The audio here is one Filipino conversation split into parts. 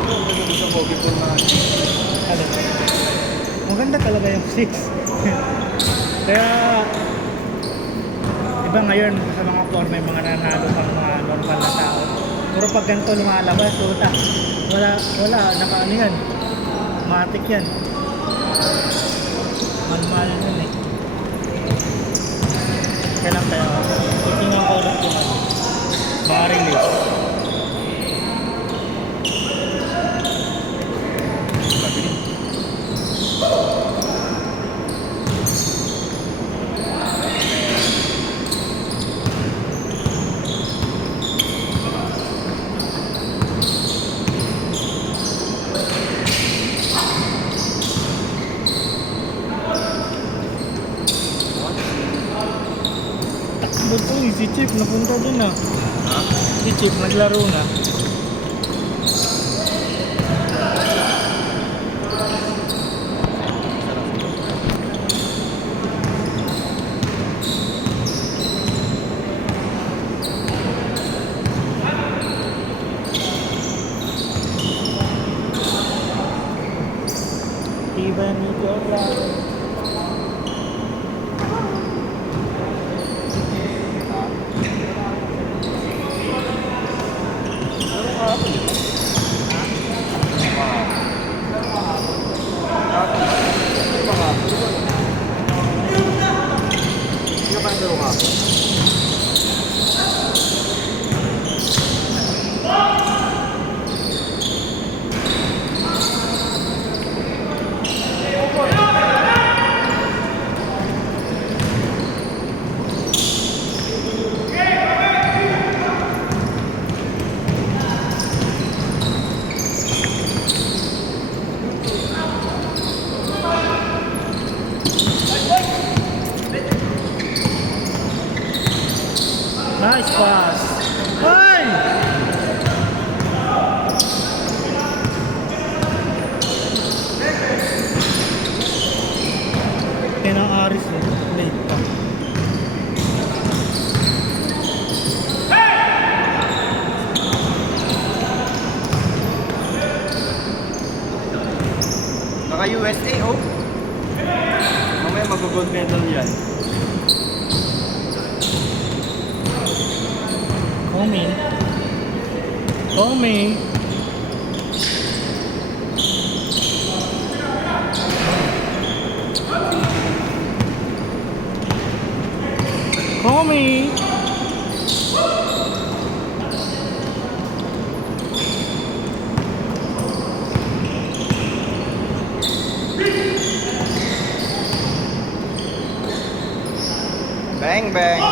pogi po. Kasi sa pogi po na. Ano? Maganda talaga yung 6. Kaya, iba ngayon sa mga floor may mga nanalo pang mga normal na tao. Pero pag ganito lumalabas, wala, naka ano yan. Matik yan. Mahal yun eh. Kaya lang tayo. Titingnan ko ulit yung ano. Mga release. Ito si Chip napunta dun na. Ha? Si Chip naglaro na. Tiba ni Jordan. Nice pass. Hey! Kaya ng Aris eh. Late pa. Naka USA oh. Mamaya mag-gold medal yan. Coming. Coming. Coming. Bang bang.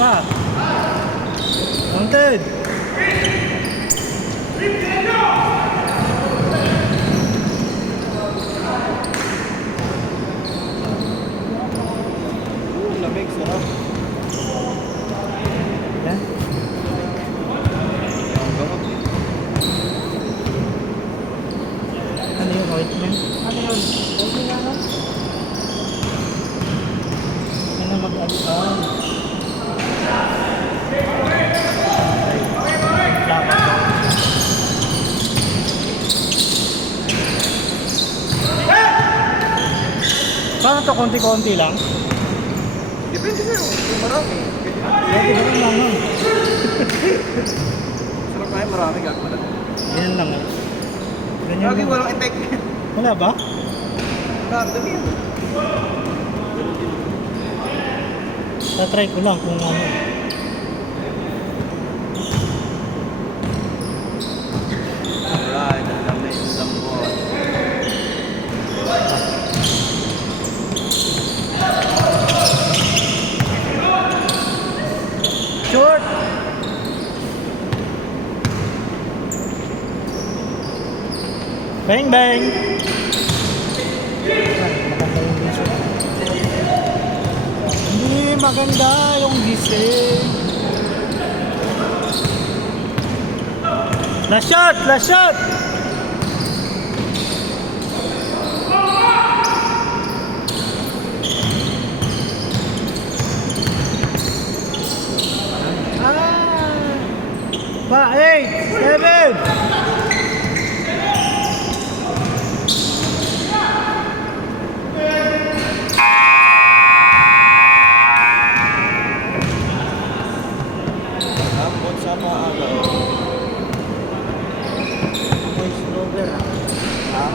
Pa. Wanted. Lamig sarap. Yan. Ang gamot eh. Ano yung ointment? Ano yun? Okay na no? Ano mag-alcohol? Paano to? Konti-konti lang? Depende sa'yo. Kung marami. Lagi ba lang lang? Sarap tayo marami gagawin natin. Yan lang ah. Ganyan Lagi lang. walang effect. Wala ba? Dami yan. Tatry ko lang kung ano. Alright, ang dami. Lambot. Short! Bang bang! Hindi maganda yung gising. Last shot! Last shot! Pa, 8, 7. Ambot sa maaga. Amoy smoker ah.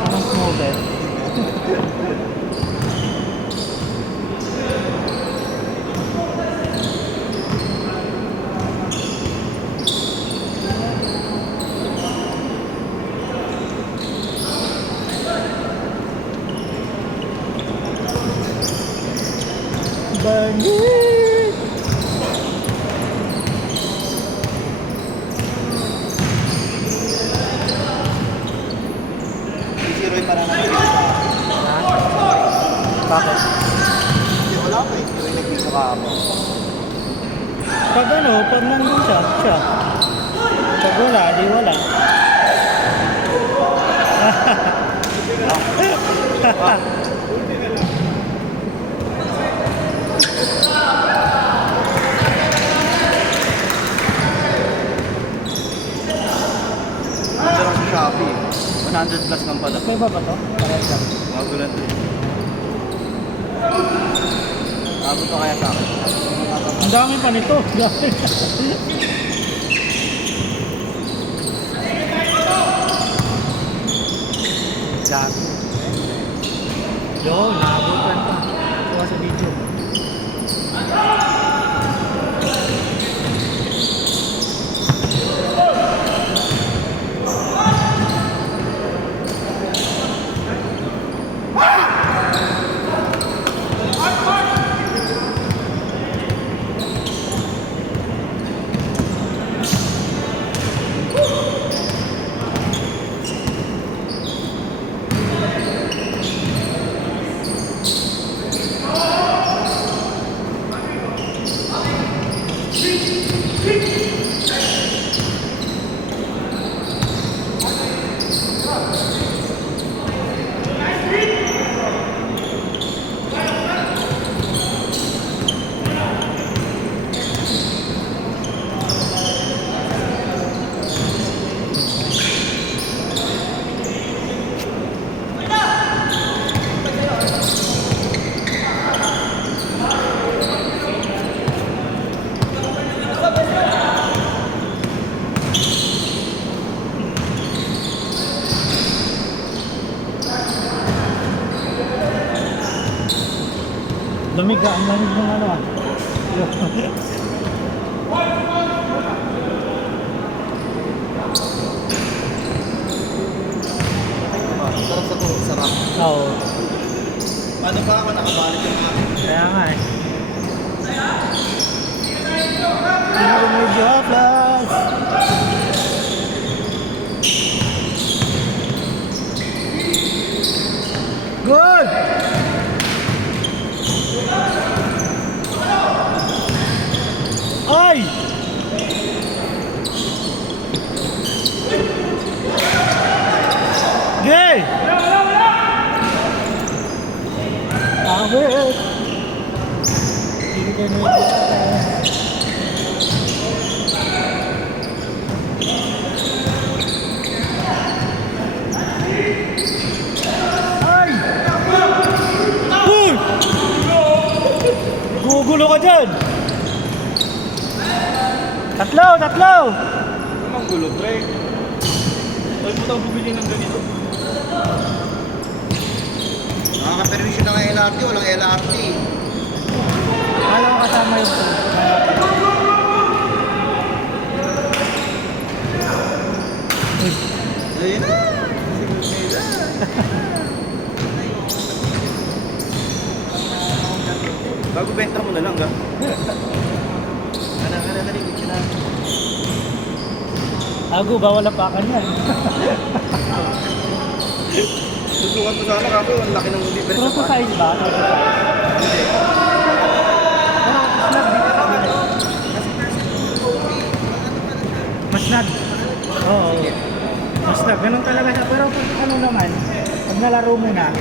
Anong smoker? Banit! Si Roy para nakikita sa akin. Bakit? Hindi, wala pa eh. Si Roy nag-video ka ako. Pag ano, pag nandun siya, siya. Pag wala, di wala. Ito lang sa Shopee. 100 plus lang pala. May ba ba to? Parang lang. Magulat eh. Abot ka kaya sa akin. Ang dami pa nito. Dami. Yo, naabutan pa. Kuha sa video. Lamig ah, ang lamig ng ano ah. Sarap sa to, sarap. Oo. Paano ba ako nakabalik yung mga? Kaya nga eh. Hindi medyo plus. Good! Ay! Gay! Awit! Hindi ka na ay! Uy! Gugulo ka dyan! Tatlo! Tatlo! Ang gulo, pre. Huwag mo daw bumili ng ganito. Nakaka-permission na ng LRT, walang LRT. Alam ko kasama yung Ayun na! Sige na! Bago benta mo na lang, ga? Dali, bitch na. Ago, bawal na pakan yan. Susukat ko sana kaso ang laki ng difference. True to size ba? True to size. mo naman, pag nalaro mo na,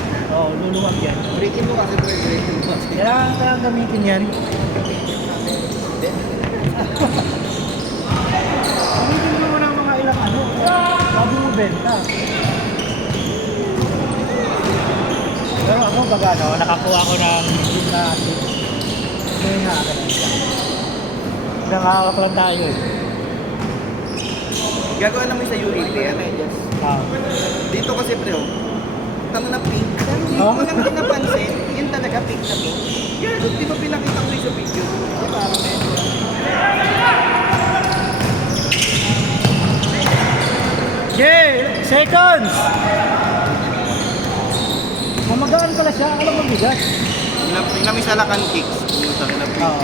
luluwag yan. Breaking mo kasi pre, breaking mo. Kailangan gamitin yan. Gamitin mo muna ang mga ilang ano, bago mo benta. Pero ako baga nakakuha ko ng na may na nakakak lang tayo eh. Gagawa naman sa UAP, ano yun? Dito kasi pre, oh. Tama na pink. Hindi Oh? ko lang din napansin. Yun talaga pink na to. Yan, di ba pinakita ko rin sa video? Di ba? Parang medyo. Okay, seconds! Mamagaan pala siya, alam mo bigas. Namis na lakan kicks. Pumunta ka na pink. Oo.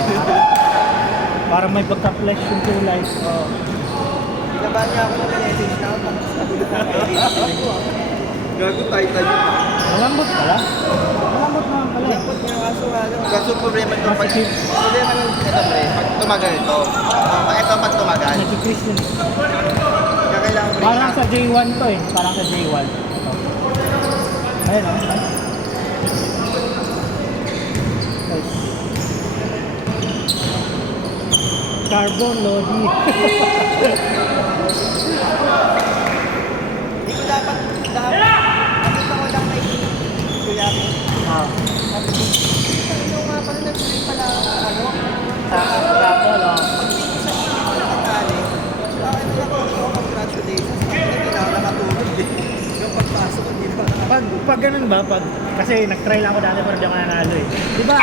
Para may pagka-flash yung kulay. Oo. Pinabahan niya ako ng message na ako. Gago tayo tayo. Malambot pala. Malambot naman pala. Dapat niya kaso ano. Kaso problema ito pag problema ng ito pre, pag tumagal ito. Ito pag tumagal. Nag-increase yun. Kaya kailangan pre. Parang sa J1 to eh. Parang sa J1. Ito. Ayun o. Carbon Lodi. Hindi ko dapat nakita ko lang kay Kuya mo. Sabi ko, ano nga pala nag-play pala ano? Carbon o. Pag-tingin sa email ko nakatali. Bakit na ako congratulations. Hindi na ako nakatulog eh. Yung pagpasok, hindi na ako nakatulog. Pag ganun ba, kasi nag-try lang ako dati pero di ako nanalo eh. Di ba,